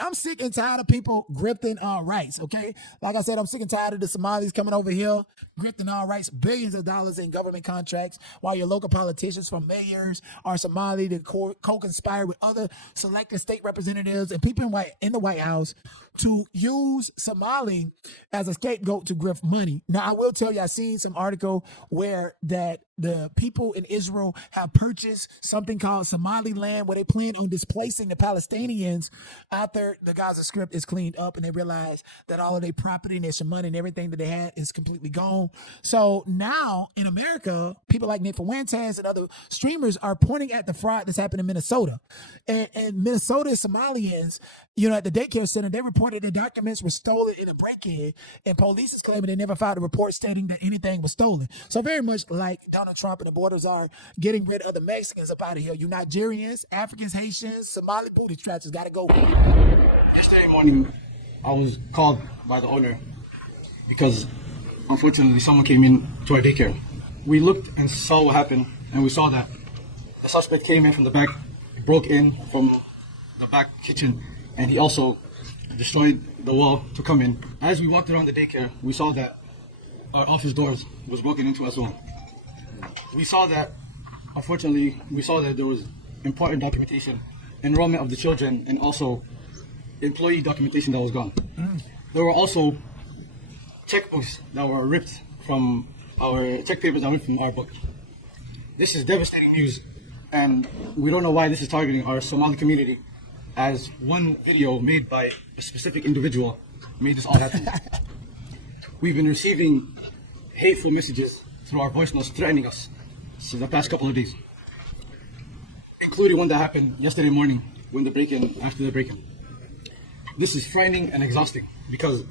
I'm sick and tired of people grifting our rights, okay? Like I said, I'm sick and tired of the Somalis coming over here, grifting our rights, billions of dollars in government contracts, while your local politicians from mayors are Somali to co-conspire with other selected state representatives and people in the White House to use Somali as a scapegoat to grift money. Now, I will tell you, I've seen some article where that the people in Israel have purchased something called Somaliland, where they plan on displacing the Palestinians after the Gaza Strip is cleaned up and they realize that all of their property and their money and everything that they had is completely gone. So now in America, people like Nick Fuentes and other streamers are pointing at the fraud that's happened in Minnesota. And Minnesota Somalians, at the daycare center, they reported their documents were stolen in a break-in, and police is claiming they never filed a report stating that anything was stolen. So very much like Donald Trump and the borders are getting rid of the Mexicans up out of here. You Nigerians, Africans, Haitians, Somali booty scratchers got to go. Yesterday morning, I was called by the owner because unfortunately someone came in to our daycare. We looked and saw what happened, and we saw that the suspect came in from the back, broke in from the back kitchen, and he also destroyed the wall to come in. As we walked around the daycare, we saw that our office doors was broken into as well. We saw that, unfortunately, there was important documentation, enrollment of the children, and also employee documentation that was gone. There were also checkbooks that were ripped from our check papers that went from our book. This is devastating news, and we don't know why this is targeting our Somali community, as one video made by a specific individual made this all happen. We've been receiving hateful messages through our voice notes threatening us for the past couple of days, including one that happened yesterday morning after the break-in. This is frightening and exhausting because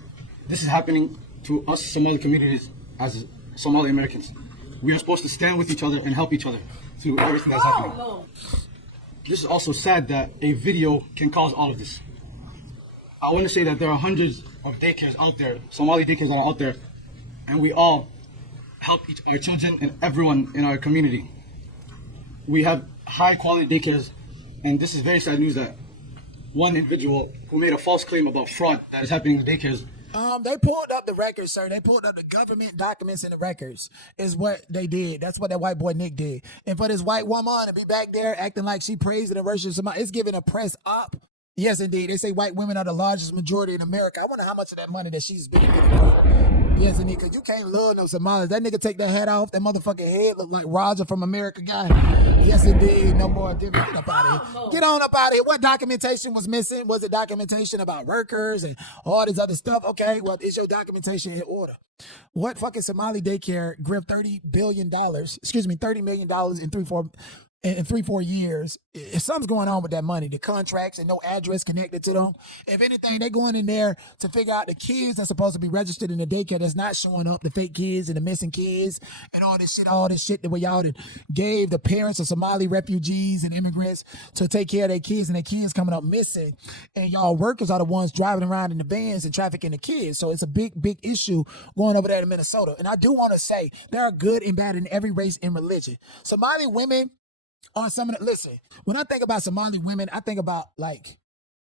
this is happening to us Somali communities as Somali Americans. We are supposed to stand with each other and help each other through everything that's happening. This is also sad that a video can cause all of this. I want to say that there are hundreds of daycares out there, Somali daycares that are out there, and we all help our children and everyone in our community. We have high quality daycares, and this is very sad news that one individual who made a false claim about fraud that is happening in the daycares. They pulled up the records, sir. They pulled up the government documents in the records is what they did. That's what that white boy Nick did. And for this white woman to be back there acting like she praised and worships somebody, it's giving a press up. Yes, indeed. They say white women are the largest majority in America. I wonder how much of that money that she's benefiting from. Yes, indeed, because you can't love no Somalis. That nigga take that hat off, that motherfucking head look like Roger from America guy. Yes, indeed. No more different. Get up out of here. Get on up out of here. What documentation was missing? Was it documentation about workers and all this other stuff? Okay, well, is your documentation in order? What fucking Somali daycare grift $30 million in 3-4 years? If something's going on with that money, the contracts and no address connected to them. If anything, they're going in there to figure out the kids that's supposed to be registered in the daycare that's not showing up, the fake kids and the missing kids and all this shit that we y'all gave the parents of Somali refugees and immigrants to take care of their kids, and their kids coming up missing. And y'all workers are the ones driving around in the vans and trafficking the kids. So it's a big, big issue going over there in Minnesota. And I do want to say there are good and bad in every race and religion. Somali women are some of the, listen, when I think about Somali women, I think about like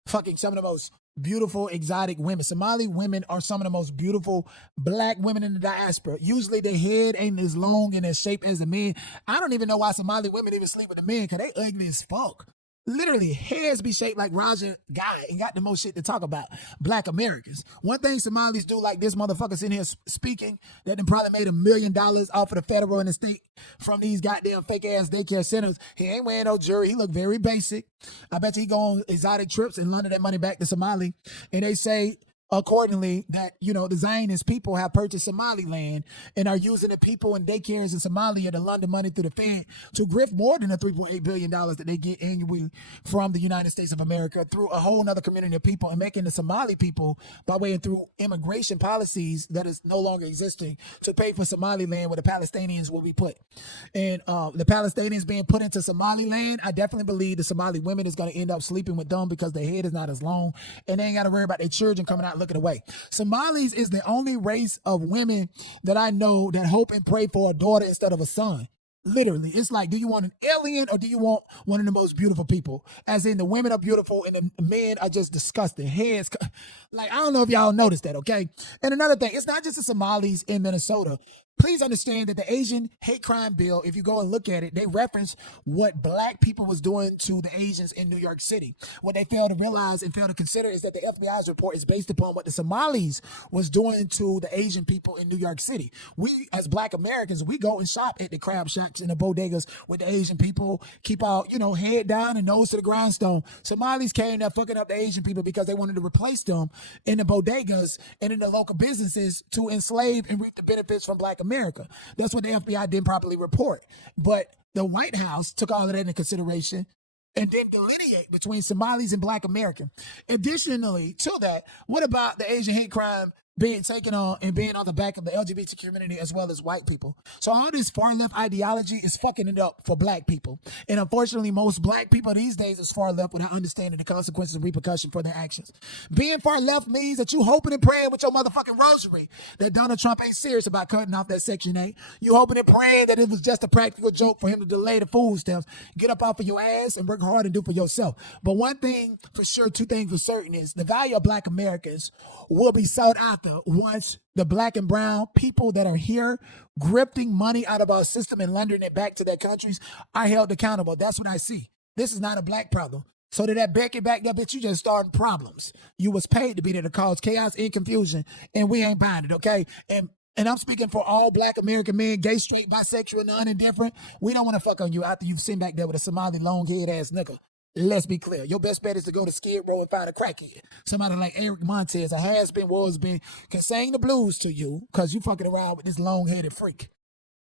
fucking some of the most beautiful exotic women. Somali women are some of the most beautiful black women in the diaspora. Usually their head ain't as long and as shaped as the men. I don't even know why Somali women even sleep with the men, because they ugly as fuck. Literally, heads be shaped like Roger Guy and got the most shit to talk about. Black Americans. One thing Somalis do, like this motherfucker sitting here speaking, that then probably made $1 million off of the federal and the state from these goddamn fake ass daycare centers. He ain't wearing no jewelry. He look very basic. I bet you he go on exotic trips and launder that money back to Somali. And they say accordingly that, the Zionist people have purchased Somaliland and are using the people in daycares in Somalia to launder money through the Fed to grift more than the $3.8 billion that they get annually from the United States of America through a whole other community of people, and making the Somali people, by way and through immigration policies that is no longer existing, to pay for Somaliland where the Palestinians will be put. And the Palestinians being put into Somaliland, I definitely believe the Somali women is going to end up sleeping with them because their head is not as long and they ain't got to worry about their children coming out looking away. Somalis is the only race of women that I know that hope and pray for a daughter instead of a son. Literally, it's like, do you want an alien or do you want one of the most beautiful people? As in, the women are beautiful and the men are just disgusting. Heads, like, I don't know if y'all noticed that, okay? And another thing, it's not just the Somalis in Minnesota. Please understand that the Asian hate crime bill, if you go and look at it, they reference what black people was doing to the Asians in New York City. What they fail to realize and fail to consider is that the FBI's report is based upon what the Somalis was doing to the Asian people in New York City. We, as black Americans, we go and shop at the crab shacks and the bodegas with the Asian people, keep our, head down and nose to the grindstone. Somalis came there fucking up the Asian people because they wanted to replace them in the bodegas and in the local businesses to enslave and reap the benefits from black America. That's what the FBI didn't properly report. But the White House took all of that into consideration and then delineate between Somalis and black American. Additionally to that, what about the Asian hate crime being taken on and being on the back of the LGBT community as well as white people? So all this far left ideology is fucking it up for black people. And unfortunately, most black people these days is far left without understanding the consequences and repercussion for their actions. Being far left means that you hoping and praying with your motherfucking rosary that Donald Trump ain't serious about cutting off that Section 8. You hoping and praying that it was just a practical joke for him to delay the food stamps. Get up off of your ass and work hard and do for yourself. But one thing for sure, two things for certain is the value of black Americans will be sought after once the black and brown people that are here grifting money out of our system and laundering it back to their countries are held accountable. That's what I see. This is not a black problem. So that Becky back there, bitch, you just starting problems. You was paid to be there to cause chaos and confusion, and we ain't buying it, okay? And I'm speaking for all black American men, gay, straight, bisexual, none indifferent. We don't want to fuck on you after you've seen back there with a Somali long-haired ass nigga. Let's be clear. Your best bet is to go to Skid Row and find a crackhead. Somebody like Eric Montez, a has been, was been, can sing the blues to you because you fucking around with this long-headed freak.